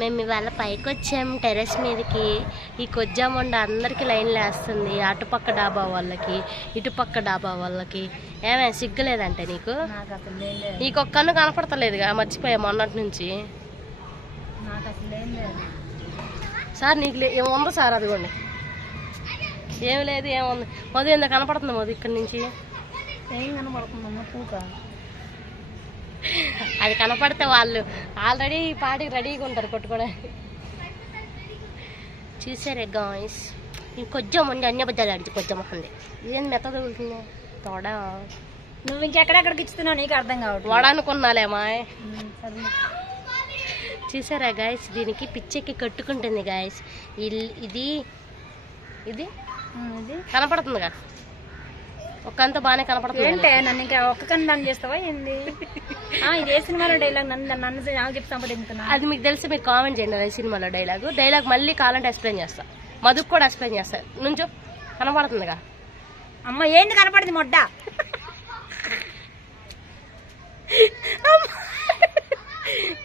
మేము ఇవాళ పైకి వచ్చాము టెర్రస్ మీదకి. ఈ కొజ్జామండ అందరికి లైన్లు వేస్తుంది, అటుపక్క డాబా వాళ్ళకి ఇటుపక్క డాబా వాళ్ళకి. ఏమే సిగ్గులేదంటే నీకు? నీకు ఒక్క కన్ను కనపడతలేదుగా, మర్చిపోయా మొన్నటి నుంచి. సార్ నీకు ఏముందో సార్? అదిగోండి ఏమి లేదు, ఏముంది మధు? ఎంత కనపడుతుంది మధు ఇక్కడి నుంచి? ఏం కనపడుతుందమ్మా? పూక అది కనపడితే వాళ్ళు ఆల్రెడీ పాటికి రెడీగా ఉంటారు కొట్టుకోవడానికి. చూసారే గాయ్స్, కొంచెం ఉంది అన్ని అబద్ధాలు ఆడితే కొంచెం ఉంది. ఏం మెత్త తగులుతుంది తోడ. నువ్వు ఇంకెక్కడెక్కడికి ఇస్తున్నావు నీకు అర్థం కావట్లేదు. వడనుకున్నాలేమా. చూసారా గాయస్, దీనికి పిచ్చెక్కి కట్టుకుంటుంది గాయస్. ఇది ఇది కనపడుతుందిగా, ఒక్కంతా బాగానే కనపడుతుంది. ఏంటే నన్ను ఇంకా ఒక్క కన్ను దాన్ని చేస్తావా ఏంది? ఇది ఏ సినిమాలో డైలాగ్? నన్ను నాకు చెప్తాను. అది మీకు తెలిసి మీరు కామెంట్ చేయండి. అదే సినిమాలో డైలాగ్ మళ్ళీ కావాలంటే ఎక్స్ప్లెయిన్ చేస్తా, మధుకు కూడా ఎక్స్ప్లెయిన్ చేస్తా. నుంచో కనపడుతుందిగా. అమ్మ ఏంది కనపడింది మొడ్డ?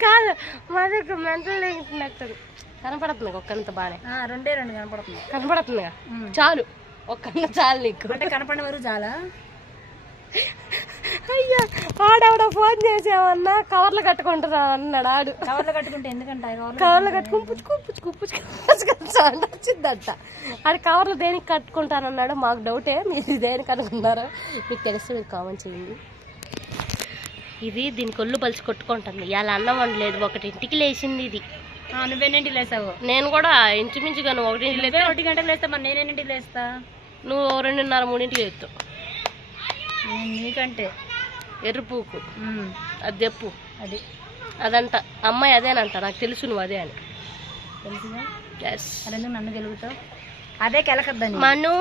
కాదు మధుకు మెంటల్ నచ్చుతుంది. కనపడుతుంది ఒక్కంత బాగానే. రెండే కనపడుతుందిగా, చాలు ఒక్కన్న చాలు నీకు. అంటే కనపడిన వరకు చాలా. అయ్యా ఆడవిడ ఫోన్ చేసామన్నా కవర్లు కట్టుకుంటున్నా అన్నాడు. ఆడు కవర్లు కట్టుకుంటే ఎందుకంటే కవర్లు కట్టుకుని వచ్చిందంట. ఆడు కవర్లు దేనికి కట్టుకుంటానన్నాడు. మాకు డౌటే, మీరు దేనికి అనుకున్నారో మీకు తెలిస్తే మీరు కామెంట్ చేయండి. ఇది దీనికి ఒళ్ళు పలిచి కొట్టుకుంటుంది. ఇవాళ అన్నం వండలేదు, 1 లేచింది ఇది. నువ్వెన్నింటికి లేస్తావు? నేను కూడా ఇంచుమించుగా నువ్వు 1 గంటకు లేస్తా, మరి నేనెన్నింటికి లేస్తా? నువ్వు 2:30, 3 లేస్తావు. నీకంటే ఎర్రపూకు అది చెప్పు. అదంట అమ్మాయి అదేనంట, నాకు తెలుసు నువ్వు అదే అని. తెలుసుగా? ఎస్. నన్ను గెలుగుతావు అదే కెలకద్దని. మను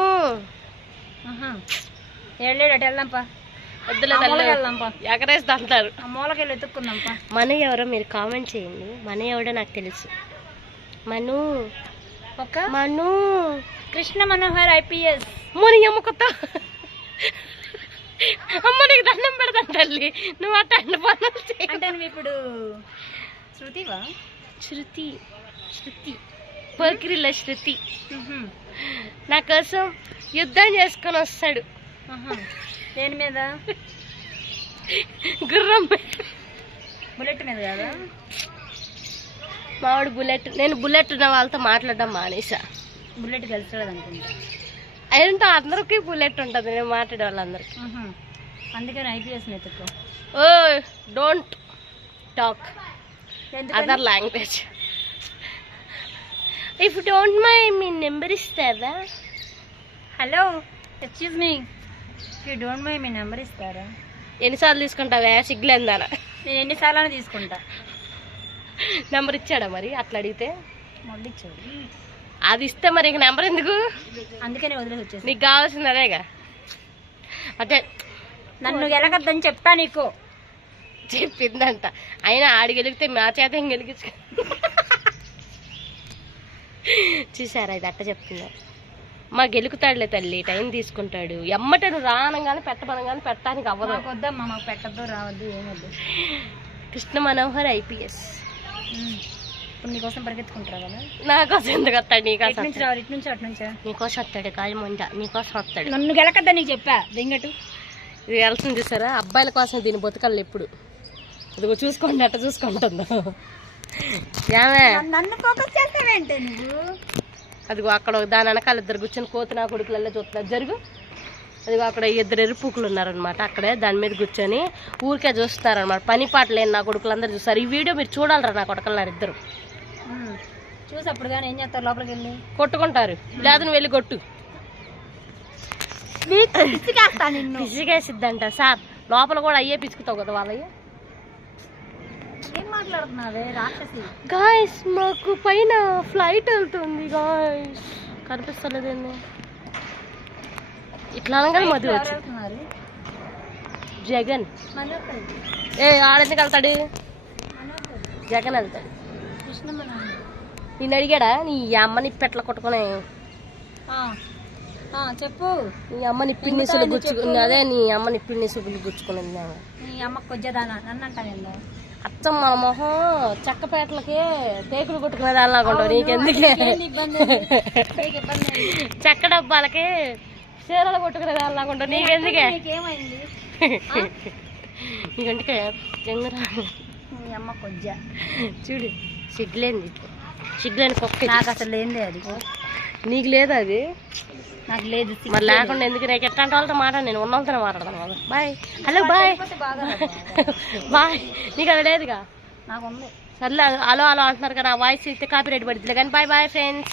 ఏళ్ళేడు అటు వెళ్దాంపా. ఎగరేస్తా అంటారు. మూలకెళ్ళి ఎత్తుక్కుందాంపా. మను ఎవరో మీరు కామెంట్ చేయండి. మను ఎవడో నాకు తెలుసు. మను మను కృష్ణ మనోహర్ IPS. ముని అమ్ముకొత్త అమ్మ నీకు దండం పెడతాను తల్లి, నువ్వు అట్ట అంటే నువ్వు ఇప్పుడు శృతివా? శృతి పోకిరిలో శృతి నా కోసం యుద్ధం చేసుకొని వస్తాడు. దేని మీద? గుర్రం బుల్లెట్ మీద కదా? మావాడు బుల్లెట్. నేను బుల్లెట్ ఉన్న వాళ్ళతో మాట్లాడడం మానేసా. బుల్లెట్ కలిసాడు అనుకుంటా. అదంతా అందరికీ బుల్లెట్ ఉంటుంది, నేను మాట్లాడే వాళ్ళందరికీ. అందుకని IPS ఎత్తుకో. Oh don't talk other language. If don't mind మీ నెంబర్ ఇస్తారా? Hello excuse me, if you don't mind మీ నెంబర్ ఇస్తారా? ఎన్నిసార్లు తీసుకుంటావా? సిగ్గులేందానా? నేను ఎన్నిసార్లు తీసుకుంటా. నెంబర్ ఇచ్చాడా మరి? అట్లా అడిగితే ఇచ్చాడు. అది ఇస్తే మరి ఇంక నెంబర్ ఎందుకు? అందుకనే వదిలేసి వచ్చేసి. నీకు కావాల్సింది అదేగా. అంటే నన్ను గెలకద్దని చెప్తా నీకు. చెప్పిందంట. అయినా ఆడి గెలిగితే మా చేత ఏం గెలిగించు. చూసారా ఇది అట్ట చెప్తున్నా. మా గెలుకుతాడులే తల్లి, టైం తీసుకుంటాడు. ఎమ్మటే నువ్వు రానంగానే పెట్టమనగానే పెట్టడానికి అవ్వదు. వద్దమ్మా, మాకు పెట్టద్దు రావద్దు ఏమొద్దు. కృష్ణ మనోహర్ IPS. ఇప్పుడు నీకోసం పరిగెత్తుకుంటారా కదా? నా కోసం ఎందుకు వస్తాడు? నీకోసం ఇటు నుంచి అటు నుంచా? నీకోసం వస్తాడు కాదు ముంట, నీకోసం వస్తాడు. నన్ను గెలకద్దని నీకు చెప్పా. దింగటు ఇది వెళ్తుంది చూసారా? అబ్బాయిల కోసం దీని బతుకలు ఎప్పుడు. ఇదిగో చూసుకోండి అట్ట చూసుకుంటుందో. ఏమే నన్ను ఫోకస్ చేస్తావేంటే నువ్వు? అదిగో అక్కడ దాని వెనకాల 2 కూర్చొని కోతి నా కొడుకులలో చూస్తున్నారు. జరుగు. అదిగో అక్కడ 2 ఎరుపుకులు ఉన్నారనమాట. అక్కడే దాని మీద కూర్చొని ఊరికే చూస్తారనమాట. పని పాట లేని నా కొడుకులందరూ చూస్తారు. ఈ వీడియో మీరు చూడాలరా నా కొడుకులు ఇద్దరు. చూసి అప్పుడు కానీ ఏం చేస్తారు? లోపలికి వెళ్ళి కొట్టుకుంటారు. లేదు నువ్వు వెళ్ళి కొట్టు. పిసిగేసిద్దంట సార్. లోపల కూడా అయ్యే పిసుకుతావు కదా వాళ్ళయ్య. ఏం మాట్లాడుతున్నావే రాక్షసి? గాయస్ మాకు పైన ఫ్లైట్ వెళ్తుంది గాయస్. కనిపిస్తలేదండి. ఇట్లా అనగానే మధు వచ్చి జగన్. ఆడెందుకు వెళ్తాడు? జగన్ వెళ్తాడు. నేను అడిగాడా నీ అమ్మని పెట్ల కొట్టుకునే? చెప్పు. నీ అమ్మ నిప్పిన్నిసులు గుచ్చుకుని, అదే నీ అమ్మ నిప్పిన్నిసులు గుచ్చుకుని నీ అమ్మ కొజ్జదానా నన్ను అంటాను. అచ్చం మన మొహం చెక్కపేటలకి టేకులు కొట్టుకునే దానిలాగా ఉంటావు. నీకెందుకే చెక్క డబ్బాలకి చీరలు కొట్టుకునే దానిలాగా ఉంటావు. నీకెందుకే నీకేమైంది నీకంటే జంగురా మీ అమ్మ కొజ్జ చూడు సిగ్గులేంది సిగ్గులేని కుక్క నాకు అసలు లేదే అది నీకు లేదా అది నాకు లేదు మరి లేకుండా ఎందుకు రేపు ఎట్లాంటి వాళ్ళతో మాట్లాడు నేను ఉన్న వాళ్ళతో మాట్లాడతాను బాయ్ హలో బాయ్ బాయ్ నీకు అది లేదుగా నాకు ఉంది సర్లే అలో అలో అంటున్నారు కదా వాయిస్ ఇస్తే కాపీ రేట్ పడుతుంది కానీ బాయ్ బాయ్ ఫ్రెండ్స్.